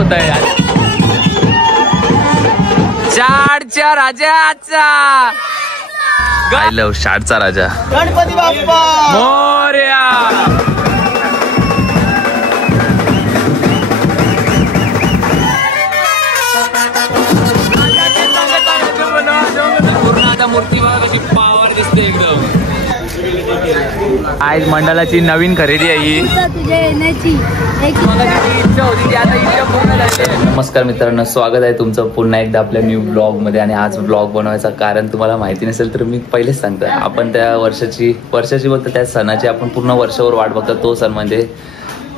होतंय शाडच्या राजाचा I love शाडचा राजा गणपती बाप्पा मोरया. मूर्ती बघा कशी पावर दिसते एकदम. आज मंडळाची नवीन खरेदी आहे ही. नमस्कार मित्रांनो, स्वागत आहे तुमचं पुन्हा एकदा आपल्या न्यू ब्लॉग मध्ये. आणि आज ब्लॉग बनवायचं कारण तुम्हाला माहिती नसेल तर मी पहिलेच सांगतो, आपण त्या वर्षाची बोलतो त्या सणाची आपण पूर्ण वर्षभर वाट बघतो. तो सण म्हणजे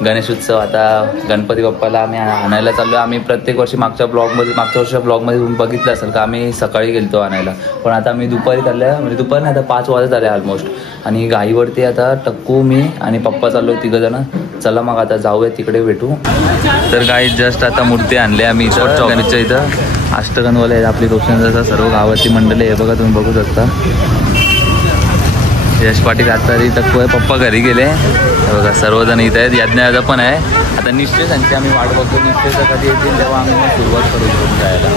गणेश उत्सव. आता गणपती बाप्पाला आम्ही आणायला चाललो. आम्ही प्रत्येक वर्षी मागच्या वर्षाच्या ब्लॉगमध्ये तुम्ही बघितलं असेल का आम्ही सकाळी गेलतो आणायला, पण आता आम्ही दुपारी चालल्या, म्हणजे दुपारी नाही आता 5 वाजत आले ऑलमोस्ट. आणि गाईवरती आता टक्कू, मी आणि पप्पा चाललो 3 जण. चला मग आता जाऊया तिकडे भेटू. तर गाई जस्ट आता मूर्ती आणली आम्ही इथं गणेशच्या इथं. अष्टगणवाले आहे आपली रोशन सर्व गावाची मंडळी आहे बघा, तुम्ही बघू शकता. यश पाटील आता टक्कू आहे, पप्पा घरी गेले बघा. सर्वजण इथं आहेत, यज्ञाचा पण आहे. आता निश्चय सांगते आम्ही वाट बघतो. निश्चयचं कधी येतील तेव्हा आम्ही मग सुरुवात करू जायला.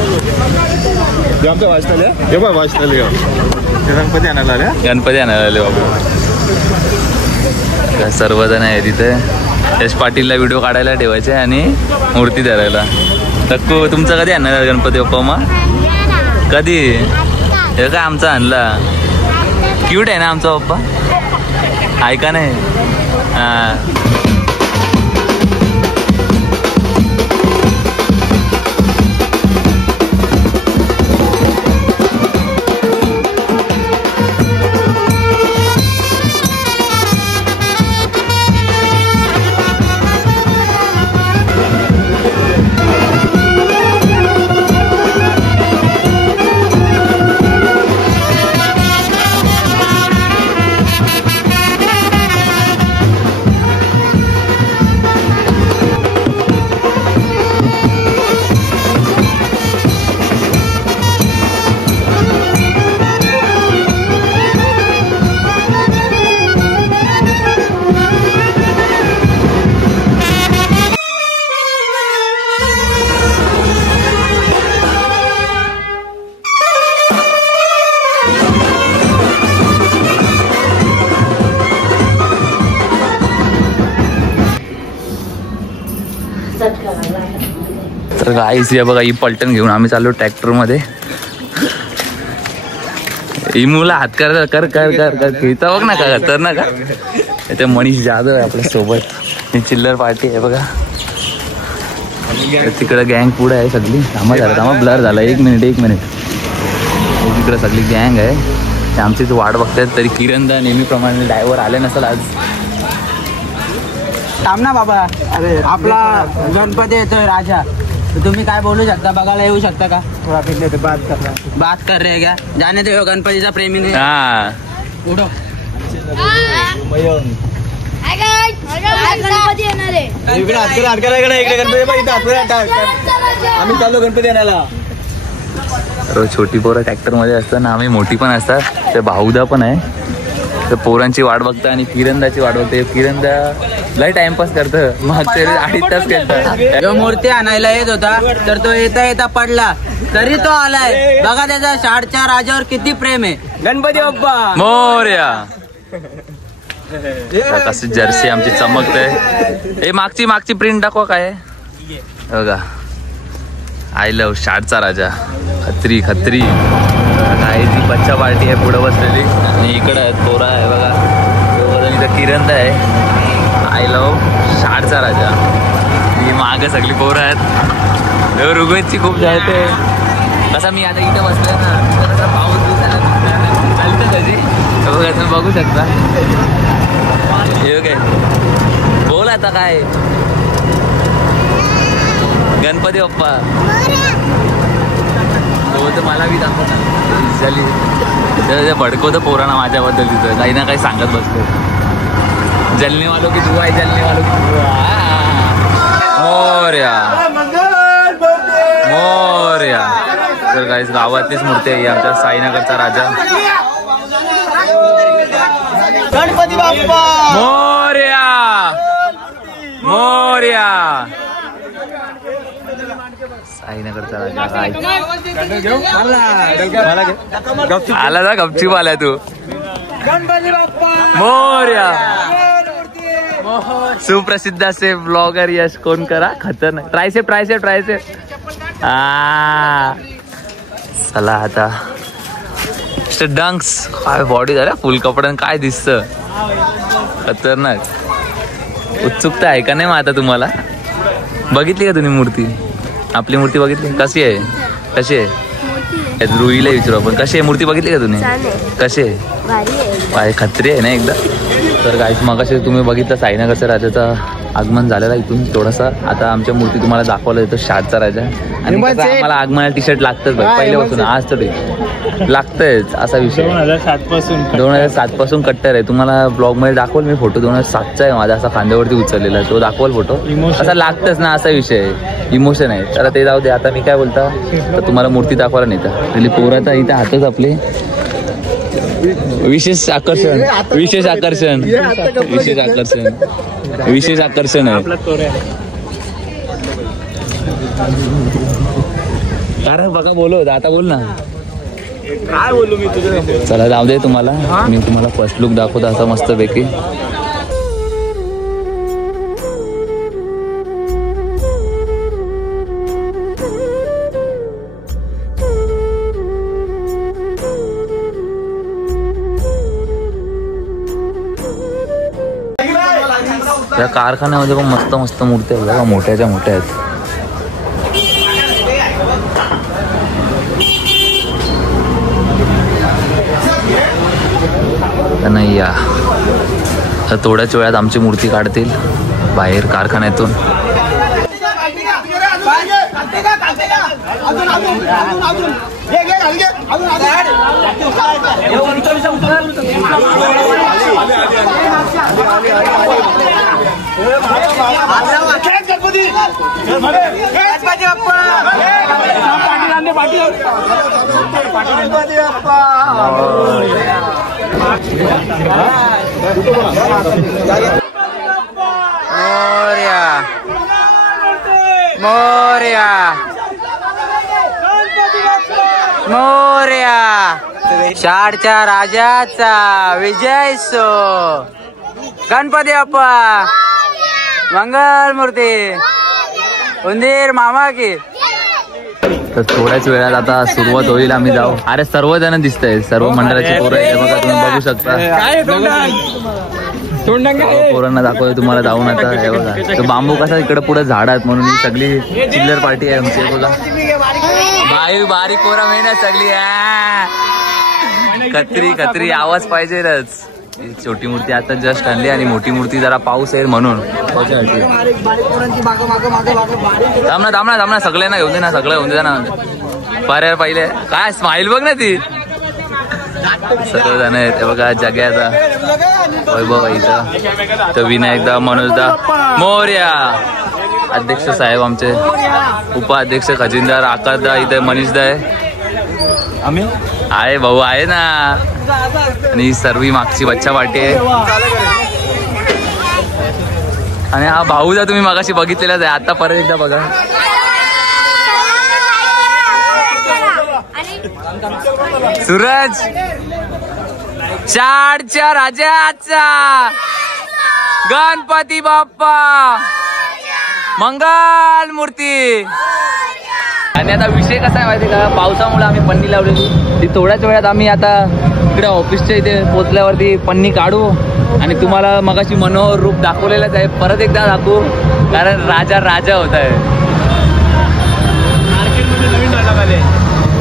गणपती आणायला आले बाबू. सर्वजण आहे तिथे. यश पाटीलला व्हिडिओ काढायला ठेवायचे आणि मूर्ती धरायला. टक्कू तुमचा कधी आणणार गणपती बाप्पा? मग कधी? हे काय आमचा आणला. क्यूट आहे ना आमचा पप्पा, ऐका नाही. हां तर गाईस या बघा, ही पलटण घेऊन आम्ही चाललो ट्रॅक्टरमध्ये. ही मुलं हात कर कर कर कर कर खेळता बघ ना का तर ना का. ते मनीष जाधव आहे आपल्या सोबत. ही चिल्लर पार्टी आहे बघा. तिकडं गँग पुढे आहे सगळी. थांबा ब्लर झाला. एक मिनिट तिकडं सगळी गँग आहे. ते आमचीच वाट बघतात. तरी किरणदा नेहमीप्रमाणे ड्रायव्हर आले नसेल आज. थांब ना बाबा, अरे आपला गणपती येतोय राजा. तुम्ही काय बोलू शकता, बघायला येऊ शकता का? बात कर रहे क्या? जाने दे, गणपतीचा प्रेमी नाही. उडो आम्ही चाललो गणपती आणायला. रोज छोटी पोरं ट्रॅक्टर मध्ये असतात ना, आम्ही मोठी पण असतात. ते भाऊदा पण आहे. तर पोरांची वाट बघता आणि किरणदाची वाट बघते. किरणदा लय टाइमपास करतं. मागचे 2.5 तास खेळतात. जो मूर्ती आणायला येत होता तर तो येता पडला, तरी तो आलाय. बघा त्याचा शाडच्या राजावर किती प्रेम आहे. गणपती बाप्पा मोरया. कशी जर्सी आमची चमकते. हे मागची प्रिंट दाखवा काय बघा. आय लव्ह शाडचा राजा. खत्री काय ती बच्चा पार्टी आहे पुढे बसलेली. आणि इकडं आहेत पोरा आहे बघा. इथं किरणदा आहे. आय लव्ह शाडचा राजा. ही मागे सगळी पोरं आहेत. ऋग्वेदची खूप जायते. कसा मी आता इथं बसलोय ना, कसा पाऊस दिसायला चालतं कधी बघा, तुम्ही बघू शकता. हे काय बोल आता काय. गणपती बाप्पा तो तर मला बी दाखवत झाली. भडकवतं पोरांना माझ्याबद्दल. तिथं काही ना काही सांगत बसतो. जलने वालों की दुआ है, जलने वालों की दुआ. मोरया. तर गाईस गावातलीच मूर्ती आहे आमच्या साईनगरचा राजा. गणपती बाप्पा मोरया. साईनगरचा राजा आला ना, गपचूप आला तू. मोरया. सुप्रसिद्ध असे ब्लॉगर यश कोण करा खतरनाक. Tricep tricep tricep. चला आता डंक्स. काय बॉडी झाल्या फुल कपड्यान, काय दिसत खतरनाक. उत्सुकता आहे का नाही मग आता तुम्हाला? बघितली का तुम्ही मूर्ती? आपली मूर्ती बघितली कशी आहे? कशी आहे? रुईला विचारू आपण, कशी आहे मूर्ती? बघितली का तुम्ही? कशी आहे? खत्री आहे ना एकदा. तर गाईस मगाशी तुम्ही बघितलं साईनगरच्या राजाचा आगमन झालेला इथून थोडासा. आता आमच्या मूर्ती तुम्हाला दाखवलं येतो शाळचा राजा. आणि आम्हाला आगमनाला टी शर्ट लागतच पहिल्यापासून, आज तरी लागतंयच असा विषय. 2007 पासून कट्टर आहे. तुम्हाला ब्लॉग मध्ये दाखवल मी फोटो. 2007चा आहे माझा, असा खांद्यावरती उचललेला आहे तो दाखवल फोटो. असा लागतच ना, असा विषय आहे. इमोशन आहे. तर ते जाऊ दे. आता मी काय बोलता, तर तुम्हाला मूर्ती दाखवायला नाही तर पोराचा इथे हातच आपले विशेष आकर्षण. विशेष आकर्षण. विशेष आकर्षण. विशेष आकर्षण आहे. अरे बघा बोलो आता बोल ना. काय बोलू मी तुझ्या? चला जाऊ दे. तुम्हाला मी तुम्हाला फर्स्ट लुक दाखवतो असा मस्त पैकी. या कारखान्यामध्ये पण मस्त मस्त मूर्त्या बघा, मोठ्याच्या मोठ्या आहेत. नाही या तर थोड्याच वेळात आमची मूर्ती काढतील बाहेर कारखान्यातून. मोरया मोरया शाळच्या राजाचा विजय सो. गणपती बाप्पा मंगल मूर्ती उंदीर मामा की. तर थोड्याच वेळात आता सुरुवात होईल. आम्ही जाऊ. अरे सर्वजण दिसतंय, सर्व मंडळाची पोरं आहे बघा, तुम्ही बघू शकता. पोरांना दाखवतो तुम्हाला जाऊन. आता हे बघा तो बांबू कसा इकडे पुढे झाडात म्हणून ही सगळी चिल्लर पार्टी आहे आमची. बघा बारीक पोरं मेहनत सगळी. कत्री कत्री आवाज पाहिजेच. छोटी मूर्ती आता जस्ट आणली आणि मोठी मूर्ती जरा पाऊस आहे म्हणून. थांबना थांबना थांबना, सगळ्यांना घेऊन दे ना, सगळं घेऊन दे ना. पारे पहिले काय स्माइल बघ ना ती. सर्वजण आहेत बघा. जग्याचा वैभव इथं, तर विनायकदा मनोजदा मोरया. अध्यक्ष साहेब आमचे, उपाध्यक्ष खजिनदार आकाशदा, इथे मनीषदा आहे. आहे भाऊ आहे ना. आणि सर्व मागची बच्चा पार्टी आहे. आणि हा भाऊदा तुम्ही मगाशी बघितलेलाच आहे. आता परत एकदा बघा. सूरज शाळच्या राजाचा गणपती बाप्पा मंगल मूर्ती. आणि आता विषय कसा आहे माहिती का, पावसामुळे आम्ही पन्नी लावलेली ती थोड्याच वेळात आम्ही आता इकडे ऑफिसच्या इथे पोचल्यावरती पन्नी काढू आणि तुम्हाला मगाशी मनोहर रूप दाखवलेलंच आहे, परत एकदा दाखवू, कारण राजा राजा होत आहे.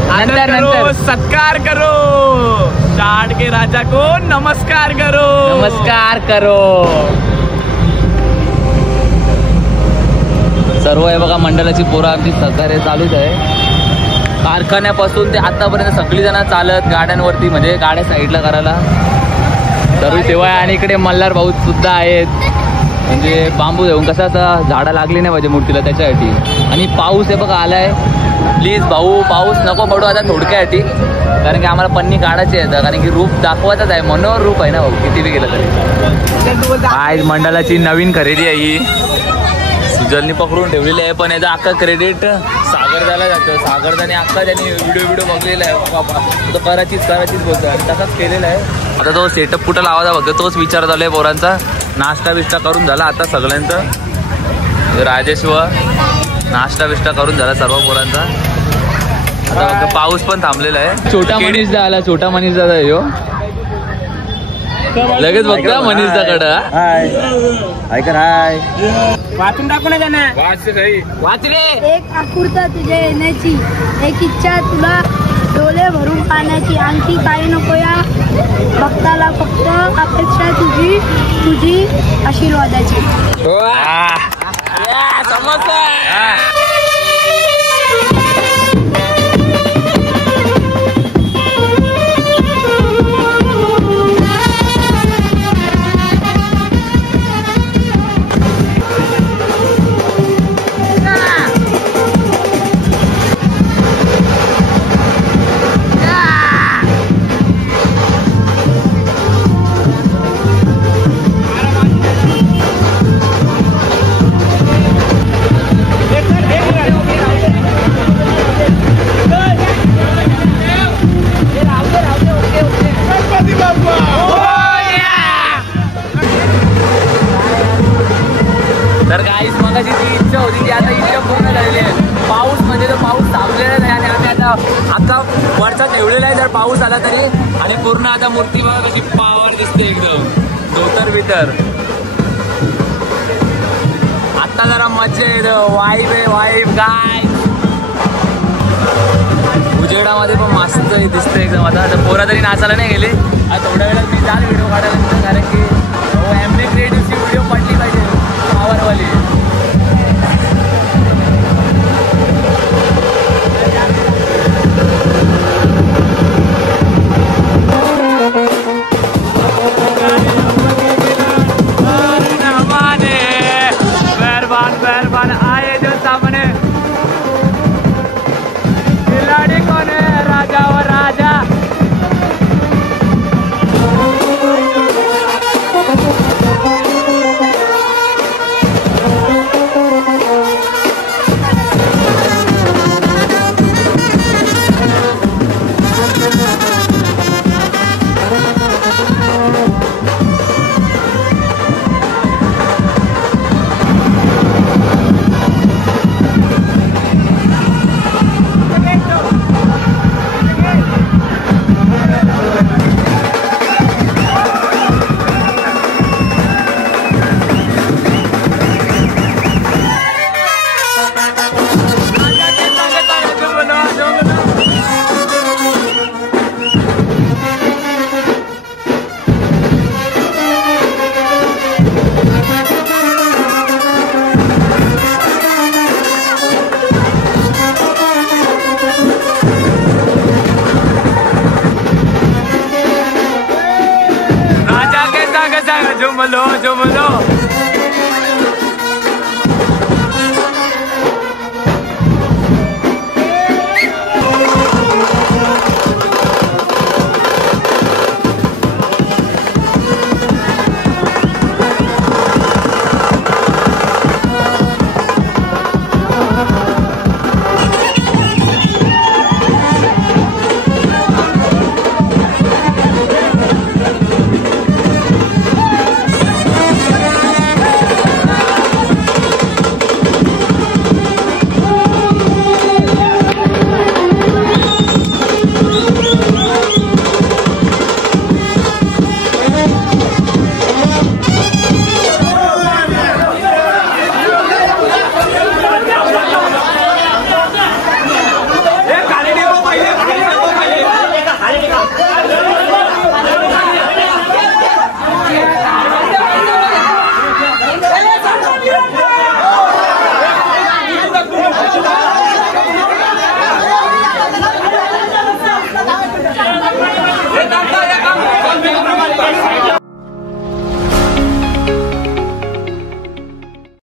नंतर नंतर सत्कार करो, शाड के राजा को नमस्कार करो, नमस्कार करो. सर्व आहे बघा मंडळाची पोरं आमची सहकार्य चालूच आहे. कारखान्यापासून ते आतापर्यंत सगळी जण चालत गाड्यांवरती, म्हणजे गाड्या साईडला करायला सर्व सेवा आहे. आणि इकडे मल्हार भाऊ सुद्धा आहेत, म्हणजे बांबू देऊन कसं आता झाडं लागली नाही पाहिजे मूर्तीला त्याच्यासाठी. आणि पाऊस आहे बघा आलाय. प्लीज भाऊ पाऊस नको पडू आता थोडक्यासाठी, कारण की आम्हाला पन्नी काढायची आहे, कारण की रूप दाखवायचंच आहे. मनोहर रूप आहे ना भाऊ, किती बी गेलं तरी. आज मंडळाची नवीन खरेदी आहे ही, सुजलनी पकडून ठेवलेली आहे, पण याचा अख्खा क्रेडिट सागर सागरदाला जातो. सागरदाने अख्खा त्याने व्हिडिओ बघलेला आहे बाबा, तो कराचीच बोलतो आणि तसाच केलेला आहे. आता तो सेटअप कुठं लावायचा बघतो तोच विचार चालू आहे पोरांचा. नाश्ता बिष्टा करून झाला आता सगळ्यांचं. राजेश व नाश्ता बिष्टा करून झाला सर्व पोरांचा. आता बघ पाऊस पण थांबलेला आहे. छोटा मनीष आला, छोटा मनीष दादा यो लगेच बघता मनीष दाकडं. ऐकन हाय वाचून टाकू ना त्यांना. वाच रे. एक आकुर्ता तुझ्या येण्याची, एक इच्छा तुला डोले भरून पाण्याची, आणखी काही नको या भक्ताला, फक्त अपेक्षा तुझी आशीर्वादाची. तर गाईस मगाची जी इच्छा होती ती आता इच्छा पूर्ण झालेली आहे. पाऊस म्हणजे तो पाऊस थांबलेला नाही आणि आम्ही आता अख्खा वरचा ठेवलेला आहे. जर पाऊस आला तरी. आणि पूर्ण आता मूर्ती बघा कशी पावर दिसते एकदम धोतर बिटर. आता जरा मजा येत वाईब आहे वाईब काय. उजेडामध्ये पण मस्त दिसतं एकदम. आता पोरा तरी नाचायला नाही गेले. आता थोड्या वेळात मी जाल व्हिडिओ काढायला तिथं, कारण की एमने क्रिएटिव्हची व्हिडिओ पडली पाहिजे पावरवाली. मेहरबान आए जो सामने खिलाड़ी कौन है, राजा और राजा. झुमलो